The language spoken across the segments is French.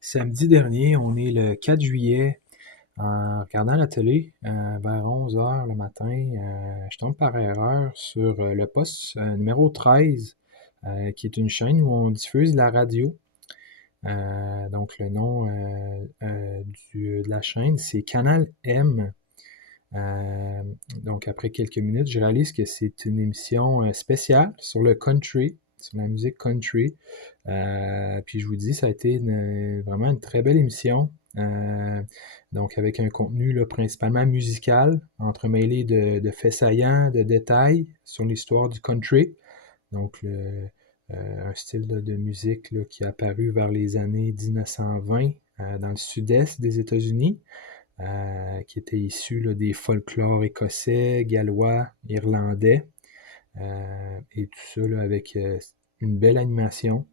Samedi dernier, on est le 4 juillet, en regardant la télé, vers 11 heures le matin, je tombe par erreur sur le poste numéro 13, qui est une chaîne où on diffuse la radio. Donc le nom de la chaîne, c'est Canal M. Euh, donc après quelques minutes, je réalise que c'est une émission spéciale sur le country, sur la musique country. Puis je vous dis, ça a été vraiment une très belle émission. Donc avec un contenu là, principalement musical, entremêlé de faits saillants, de détails sur l'histoire du country. Donc un style de musique là, qui est apparu vers les années 1920 dans le sud-est des États-Unis, qui était issu là, des folklores écossais, gallois, irlandais, et tout ça là, avec une belle animation.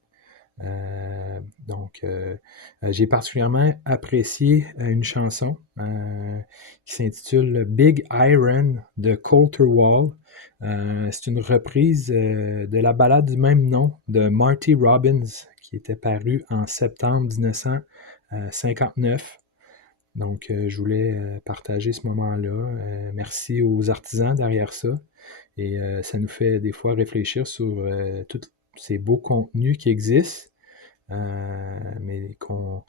J'ai particulièrement apprécié une chanson qui s'intitule Big Iron de Colter Wall. C'est une reprise de la ballade du même nom de Marty Robbins qui était parue en septembre 1959. Donc, je voulais partager ce moment-là. Merci aux artisans derrière ça. Et ça nous fait des fois réfléchir sur tous ces beaux contenus qui existent, mais qu'on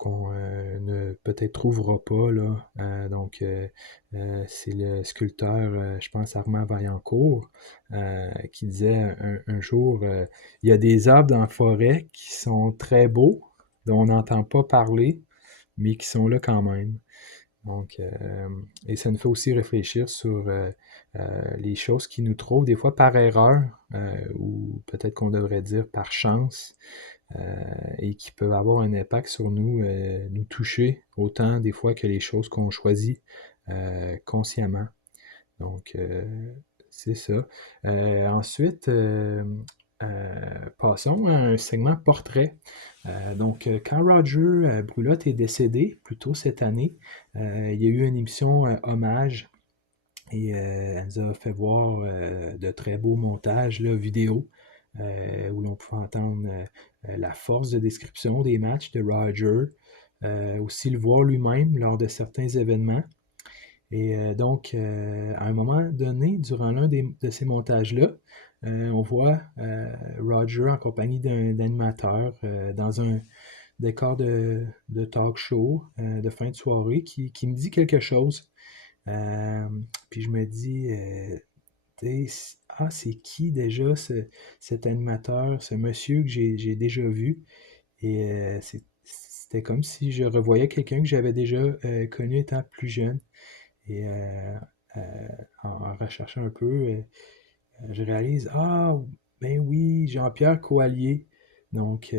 ne peut-être trouvera pas là. C'est le sculpteur, je pense Armand Vaillancourt, qui disait un jour, il y a des arbres dans la forêt qui sont très beaux, dont on n'entend pas parler, mais qui sont là quand même. Donc, et ça nous fait aussi réfléchir sur les choses qui nous trouvent des fois par erreur, ou peut-être qu'on devrait dire par chance, et qui peuvent avoir un impact sur nous, nous toucher autant des fois que les choses qu'on choisit consciemment. Donc, c'est ça. Ensuite, passons à un segment portrait. Quand Roger Brulotte est décédé, plus tôt cette année, il y a eu une émission hommage et elle nous a fait voir de très beaux montages là, vidéo où l'on pouvait entendre la force de description des matchs de Roger, aussi le voir lui-même lors de certains événements. Et à un moment donné, durant de ces montages-là, on voit Roger en compagnie d'un animateur dans un décor de talk show de fin de soirée qui me dit quelque chose. Euh, Puis je me dis, c'est qui déjà cet animateur, ce monsieur que j'ai déjà vu? Et c'était comme si je revoyais quelqu'un que j'avais déjà connu étant plus jeune. Et en recherchant un peu, je réalise, ah, ben oui, Jean-Pierre Coallier. Donc,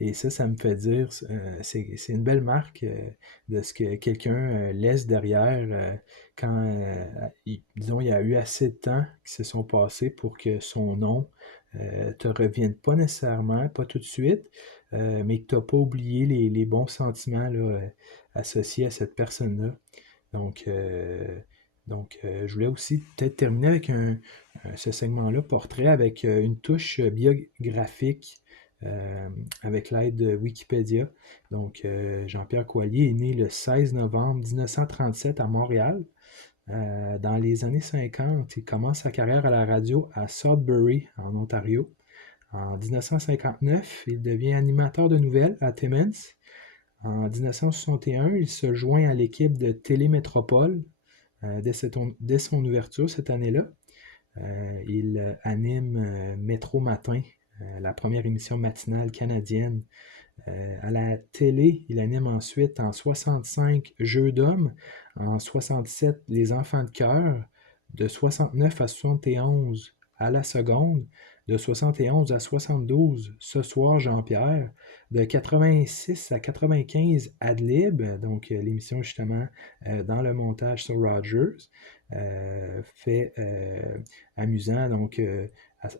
et ça me fait dire, c'est une belle marque de ce que quelqu'un laisse derrière quand, disons, il y a eu assez de temps qui se sont passés pour que son nom te revienne pas nécessairement, pas tout de suite, mais que tu n'as pas oublié les bons sentiments là, associés à cette personne-là. Donc, je voulais aussi peut-être terminer avec ce segment-là, portrait, avec une touche biographique euh, avec l'aide de Wikipédia. Donc, Jean-Pierre Coallier est né le 16 novembre 1937 à Montréal. Dans les années 50, il commence sa carrière à la radio à Sudbury, en Ontario. En 1959, il devient animateur de nouvelles à Timmins. En 1961, il se joint à l'équipe de Télémétropole dès son ouverture cette année-là. Il anime Métro Matin, la première émission matinale canadienne. À la télé, il anime ensuite en 65 Jeux d'hommes, en 67 Les Enfants de cœur, de 69 à 71 à la seconde, de 71 à 72 Ce soir Jean-Pierre, de 86 à 95 Adlib, donc l'émission justement dans le montage sur Rogers, fait amusant, donc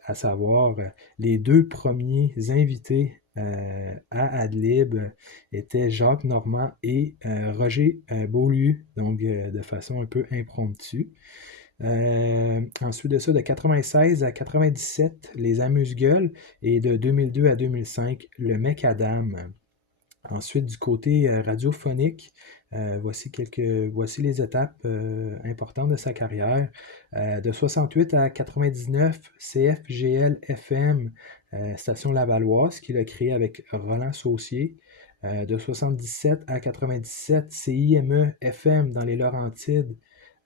à savoir les deux premiers invités à Adlib étaient Jacques Normand et Roger Beaulieu, donc de façon un peu impromptue. Ensuite de ça, de 96 à 97, les Amuse-Gueules et de 2002 à 2005, le Mec-Adam. Ensuite, du côté radiophonique, voici les étapes importantes de sa carrière. De 68 à 99, CFGL FM, station lavalloise, qu'il a créé avec Roland Saucier. De 77 à 97, CIME FM dans les Laurentides.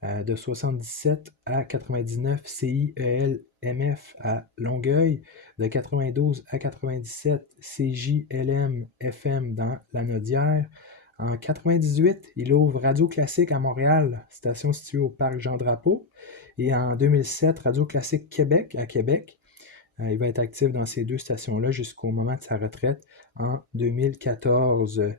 De 77 à 99, CIEL MF à Longueuil. De 92 à 97, CJLM FM dans la Nodière. En 98, il ouvre Radio Classique à Montréal, station située au parc Jean-Drapeau. Et en 2007, Radio Classique Québec à Québec. Il va être actif dans ces deux stations-là jusqu'au moment de sa retraite en 2014.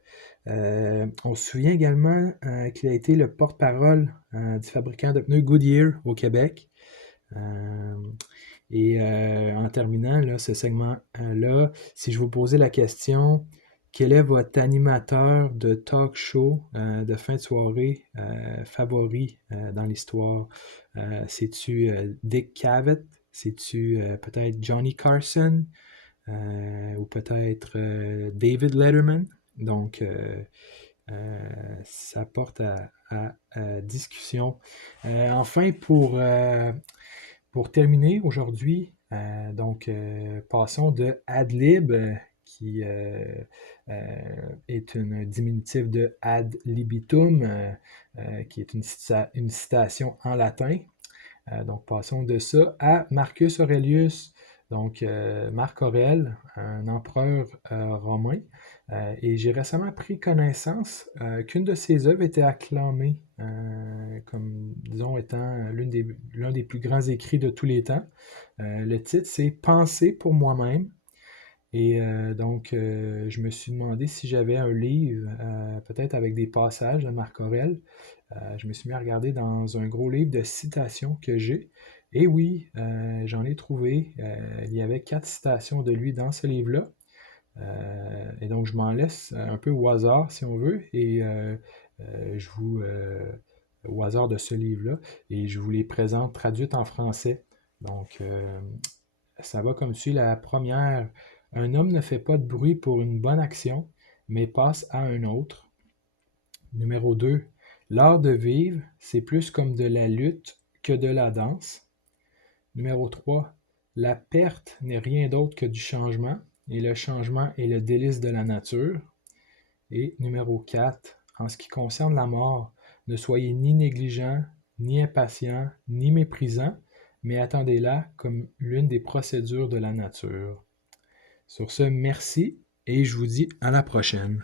On se souvient également qu'il a été le porte-parole du fabricant de pneus Goodyear au Québec. En terminant là, ce segment-là, si je vous posais la question, quel est votre animateur de talk show de fin de soirée favori dans l'histoire? C'est-tu Dick Cavett? C'est-tu peut-être Johnny Carson? Ou peut-être David Letterman? Donc, ça porte à discussion. Enfin, pour terminer aujourd'hui, passons de Adlib, qui est une diminutif de ad libitum, qui est une citation en latin. Donc, passons de ça à Marcus Aurelius, donc Marc Aurèle, un empereur romain. Et j'ai récemment pris connaissance qu'une de ses œuvres était acclamée comme, disons, étant l'un des plus grands écrits de tous les temps. Le titre, c'est Penser pour moi-même. Et je me suis demandé si j'avais un livre, peut-être avec des passages de Marc Aurèle. Je me suis mis à regarder dans un gros livre de citations que j'ai. Et oui, j'en ai trouvé. Il y avait 4 citations de lui dans ce livre-là. Et donc, je m'en laisse un peu au hasard, si on veut, et au hasard de ce livre-là, et je vous les présente traduites en français. Donc, ça va comme suit. La première: un homme ne fait pas de bruit pour une bonne action, mais passe à un autre. Numéro 2, l'art de vivre, c'est plus comme de la lutte que de la danse. Numéro 3, la perte n'est rien d'autre que du changement, et le changement est le délice de la nature. Et numéro 4, en ce qui concerne la mort, ne soyez ni négligent, ni impatient, ni méprisant, mais attendez-la comme l'une des procédures de la nature. Sur ce, merci et je vous dis à la prochaine.